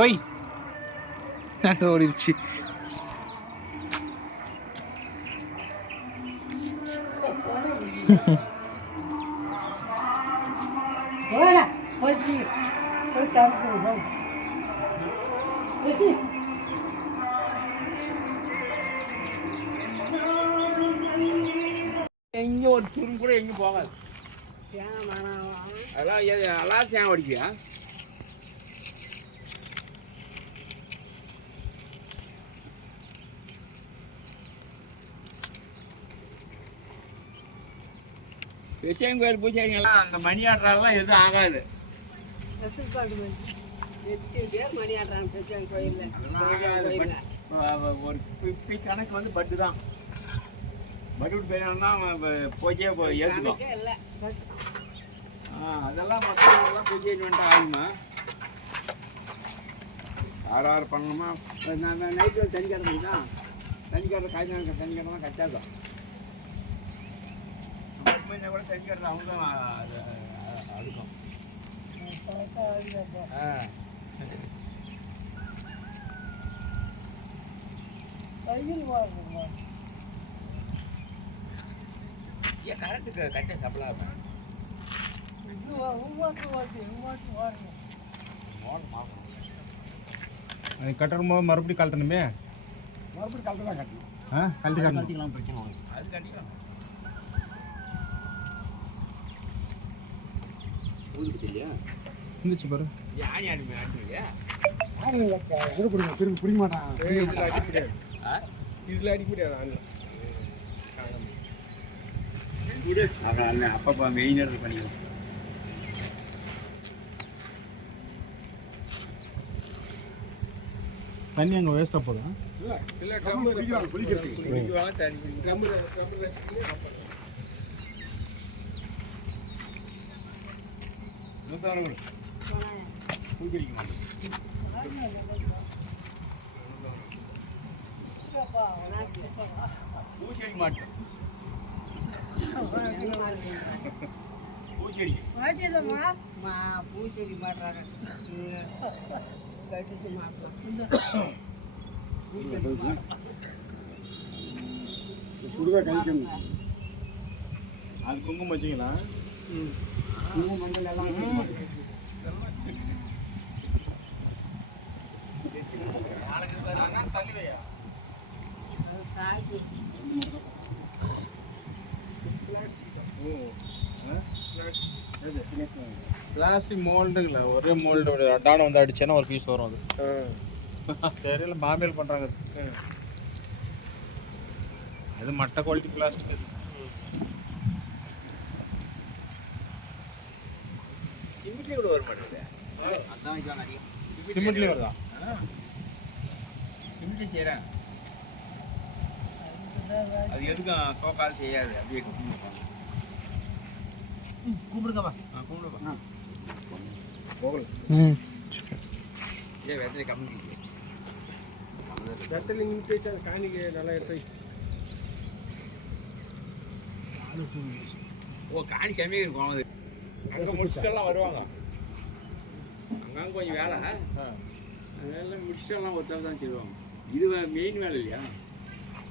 ஓய் நட்டு ஓடிடுச்சு. எங்க ஒரு துரும் கூட எங்க போகாது. அதெல்லாம் எல்லாம் சேம் அடிக்கியா? பெருசாங்க கோயில் பூஜைங்கெல்லாம் அந்த மணி ஆடுறாலாம் எதுவும் ஆகாது. ஒரு ஃபிஃப்டி கணக்கு வந்து பட்டு தான். பட்டு விட்டு போயினா பூஜையே ஏற்றுக்கும். அதெல்லாம் மற்றவங்கெல்லாம் பூஜை வந்துட்டு ஆகுமா? ஆறு பண்ணணுமா? நான் நைட்டு தண்ணி கட்டுறது தான். தண்ணி கட்டுற காய்ச்சல் தண்ணி கட்டுறதா கட்டாதான். கூட தண்ணி கட்டுறது அவங்க தான் அது அழுக்கும். ஏன் கரண்ட்டுக்கு கட்டே சப்ளை ஆகும்? அது கட்டணும் போது மறுபடியும் கழட்டணுமே. மறுபடியும் கழட்ட தான் கட்டணும். கழட்டிக்கலாம் பிரச்சனை அது கட்டிக்கலாம். ஊதுக்கு இல்லையா? இருந்துச்சு பாரு. யானி ஆடுமே ஆடுங்க. திரும்பி பிடிக்க மாட்டான். இதில் அடிக்க முடியாது. அப்பப்போ மெயினர் பண்ணிக்கலாம். தண்ணி அங்கே வேஸ்ட்டாக போதும். இல்லை ட்ரம் குளிக்கிறாங்க தண்ணி ட்ரம் பூஜைக்க மாட்டேன். பூஜைக்க மாட்டேன். பூச்செடி மாட்டுறாங்க. சுடுதா கழிக்கணும். அது குங்குமம் வச்சிங்களா? குங்குமம் மஞ்சள் எல்லாம் தண்ணி வையா. பிளாஸ்டிக் மோல்டுங்களா? ஒரே மோல்டு டானம் வந்து அடிச்சேன்னா ஒரு பீஸ் வரும். அது தெரியல, மாமியார் பண்ணுறாங்க. அது மட்ட குவாலிட்டி பிளாஸ்டிக். அது சிமெண்ட்லேயே கூட வர மாட்டேங்குது. அதான் வைக்காங்க அதிகம். சிமெண்ட்லேயே வருதா? சிமெண்ட்லேயே செய்கிறாங்க. அது எதுக்கும் தோக்காது செய்யாது. அப்படியே கூப்பிடுங்கப்பா. கூப்பிடுப்பா. ஏன் வெத்தலை கம்மி வெத்தலை நிமிஷம் அது காணிக்கு நல்லா எடுத்து. ஓ காணி கம்மியாக இருக்கும். அது அங்கே முடிச்சுட்டெல்லாம் வருவாங்க. அங்கங்கே கொஞ்சம் வேலை அதெல்லாம் முடிச்சுட்டெல்லாம் ஒருத்தர் தான் செய்வாங்க. இது மெயின் வேலை இல்லையா?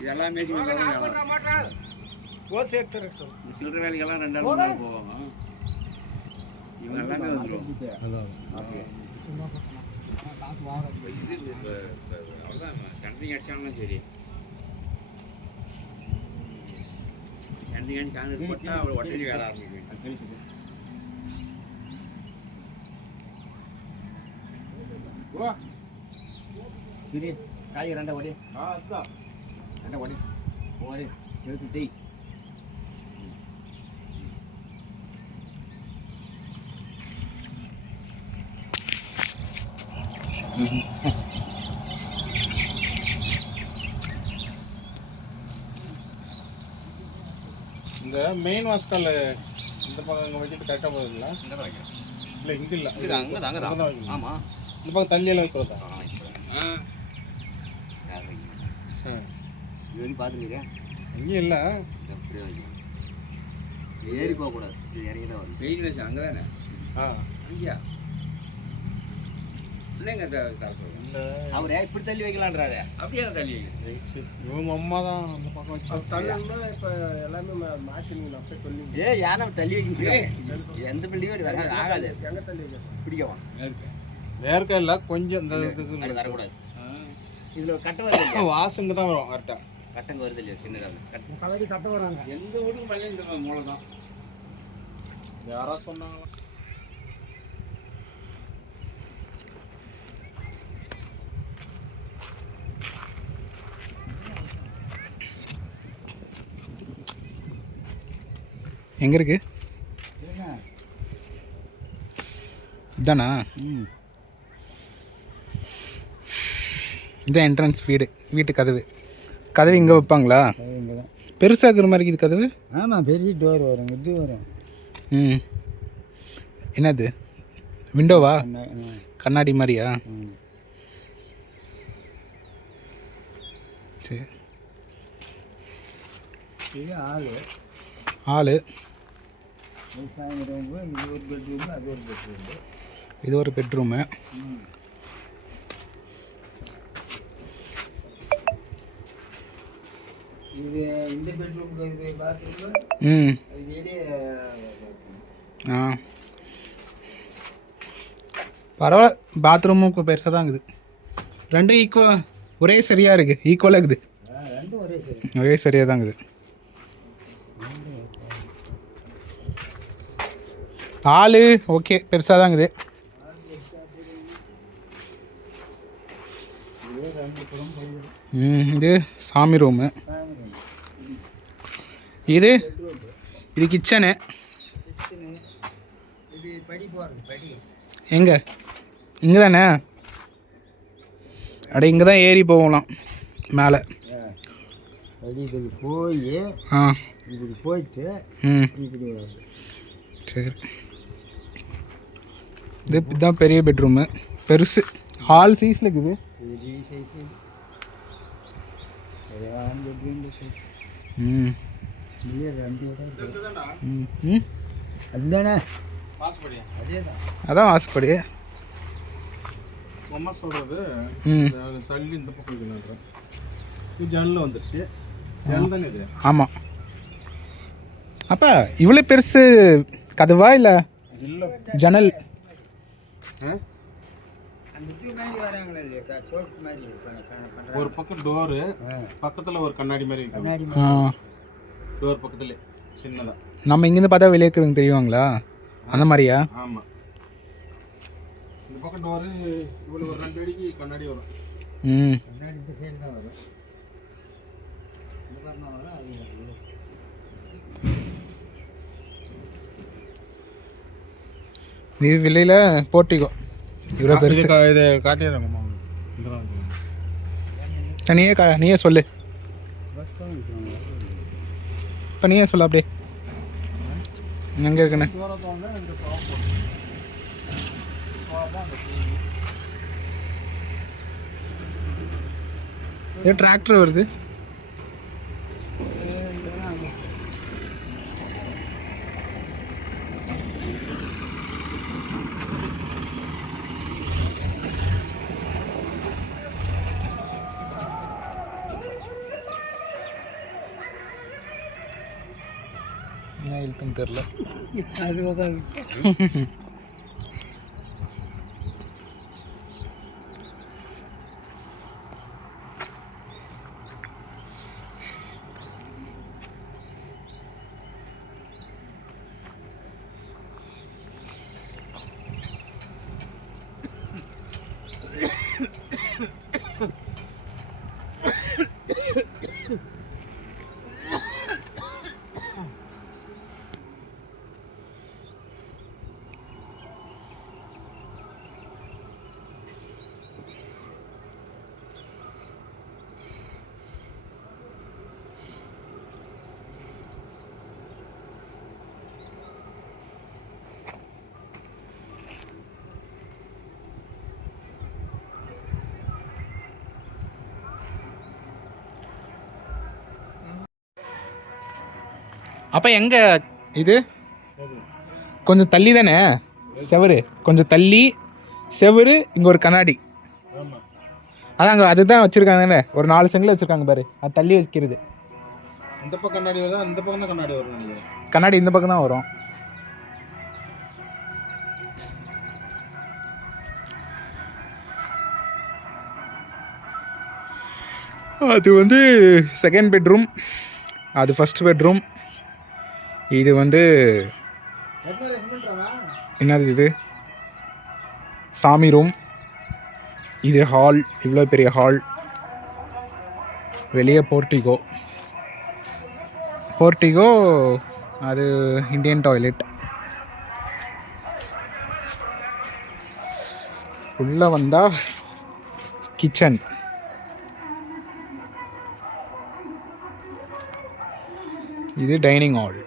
இதெல்லாம் மேய்ச்சி சில்லற வேலைக்கெல்லாம் 2 நாள் போவாங்க. இவங்க எல்லாமே வந்துடும். இது அவ்வளோதான். கண்டிங் அடிச்சாலும் சரி. கண்டிங் காங்கிரீட் போட்டால் அவ்வளோ ஒட்டடி வேலை ஆரம்பிக்கும். காய் 2 ஓடி. அதுதான் 2 ஓடி. ஓடி எடுத்து தேய். இந்த மெயின் வாஸ்கால் இந்த பக்கம் இங்கே வச்சுட்டு கரெக்டாக போகுதுங்களா? இங்கே தான் வைக்கிறேன். இல்லை இங்கே இல்லை, இது அங்கே தான் வைக்கணும். ஆமாம், இந்த பக்கம் தள்ளியெல்லாம் வைக்கிறதா? இது வரைக்கும் பார்த்துருக்கீங்க? இங்கேயும் இல்லை. அப்படியே வைக்கணும். ஏறி போகக்கூடாது. இது இறங்கி தான் வரும். மெயின் வச்சு அங்கே தானே? அங்கேயா? என்னங்க தர சொல்கிறேன் இல்லை அவர் இப்படி தள்ளி வைக்கலான்றாரு. அப்படியே தள்ளி வைங்க. இவங்க அம்மா தான் அந்த பக்கம் வச்சு இப்போ எல்லாமே மாற்றினீங்க அப்படியே சொல்லி யானை தள்ளி வைக்க முடியாது. எந்த பில்டிங்கும் வராது, ஆகாது. எங்கே தள்ளி வைக்க பிடிக்கவா நேர்க்க இல்லை கொஞ்சம் இந்த இதுக்கு வரக்கூடாது. இதில் கட்டை வருது, வாசங்க தான் வரும் கரெக்டாக. கட்டங்க வருது இல்லையா, சின்னதாக கட்டை. கலரி கட்ட வராங்க. எந்த வீட்டுக்கு மேலே இந்த மூளை தான். யாரா சொன்னாங்களா? எங்கே இருக்கு இதானா? இதுதான் என்ட்ரன்ஸ் வீட்டு கதவு. கதவு இங்கே வைப்பாங்களா? இங்கே தான். பெருசாக இருக்கிற மாதிரி இருக்குது கதவு. ஆமாம், பெரிய டோர் வரும், இது வரும். ம், என்னது விண்டோவா? கண்ணாடி மாதிரியா? சரி. இது ஆள் ஆள். விவசாயம் ரூமு, இது ஒரு பெட்ரூமு, அது ஒரு பெட்ரூமு. இது ஒரு பெட்ரூமு. இது இந்த பெட்ரூமுக்கு இது பாத்ரூமு, ம், அது வெளியே ஆ பரவாயில்ல. பாத்ரூமும் பெருசாக தான் இருக்குது. ரெண்டும் ஒரே சரியாக இருக்குது, ஈக்குவலாக இருக்குது. ரெண்டும் ஒரே சரி. ஒரே சரியாக தான் இருக்குது. ஆள் ஓகே, பெருசாக தான் இருக்குது. இது சாமி ரூமு. இது கிச்சனு. இது படி போகிறது, படி எங்கே? இங்கே தானே? அட இங்கே தான் ஏறி போகலாம் மேலே. படி இதுக்கு போய் ஆ, இப்படி போயிட்டு ம், இப்படி வருது. சரி. இதுதான் பெரிய பெட்ரூமு, பெருசு. ஹால் சைஸில் இருக்குது. பெரிய சைஸு. ஆண் பெட்ரூம் ம், இல்லையா, ரெண்டு இடம் இருக்கு. ம், ம், அதுதானே, வாசப்படியா? அதே தான். அதான் வாசப்படி. அம்மா சொல்கிறது ம், தள்ளி இந்த பக்கம் இருக்குன்னு. இது ஜன்னல் வந்துருச்சு. ஜன்னல் தானே இது? ஆமாம். அப்போ இவ்வளோ பெருசு கதவா இல்லை இல்லை. ஜன்னல்? அந்த இது மாதிரி வராங்களா இல்லையா, சோப்பு மாதிரி பண்ணுறாங்க. ஒரு பக்கம் டோரு, பக்கத்தில் ஒரு கண்ணாடி மாதிரி இருக்கு. கண்ணாடி ஆ, டோர் பக்கத்துல சின்னதா. நம்ம இங்கேருந்து பார்த்தா வெளியே இருக்கிறவங்க தெரியுவாங்களா அந்த மாதிரியா? ஆமாம். இந்த பக்கம் டோரு இவ்வளோ ஒரு 2 அடிக்கு கண்ணாடி வரும். ம், கண்ணாடி இந்த சைடு தான் வரும். இந்த பக்கம் வரும், அது வரும். இது வெளியில் போர்ட்டிகோ. இவ்வளோ பெருசு. இதை காட்டிடுறேங்கம்மா. இதெல்லாம் நீயே சொல்லு. பக்கம் வைக்கிறாங்க. இப்போ நீயே சொல்லு அப்படியே எங்கே இருக்குண்ணே. தூரத்தோட இந்த பாவம் ஏ டிராக்டர் வருது. என்ன இழுத்துன்னு தெரில. அது உட்காந்து அப்போ எங்கே இது? கொஞ்சம் தள்ளி தானே செவரு, கொஞ்சம் தள்ளி செவுரு இங்கே ஒரு கண்ணாடி. ஆமாம். அதான் அங்கே அதுதான் வச்சுருக்காங்கண்ணே, ஒரு 4 செங்கல் வச்சுருக்காங்க பாரு, அது தள்ளி வைக்கிறது. இந்த பக்கம் கண்ணாடி வருதா, இந்த பக்கம் தான் கண்ணாடி வரும்னு நினைக்கிறேன். கண்ணாடி இந்த பக்கம் தான் வரும். அது வந்து செகண்ட் பெட்ரூம், அது ஃபஸ்ட் பெட்ரூம். இது வந்து என்னது இது, சாமி ரூம். இது ஹால், இவ்வளோ பெரிய ஹால். வெளியே போர்ட்டிகோ, அது இந்தியன் டாய்லெட். உள்ளே வந்தால் கிச்சன். இது டைனிங் ஹால்.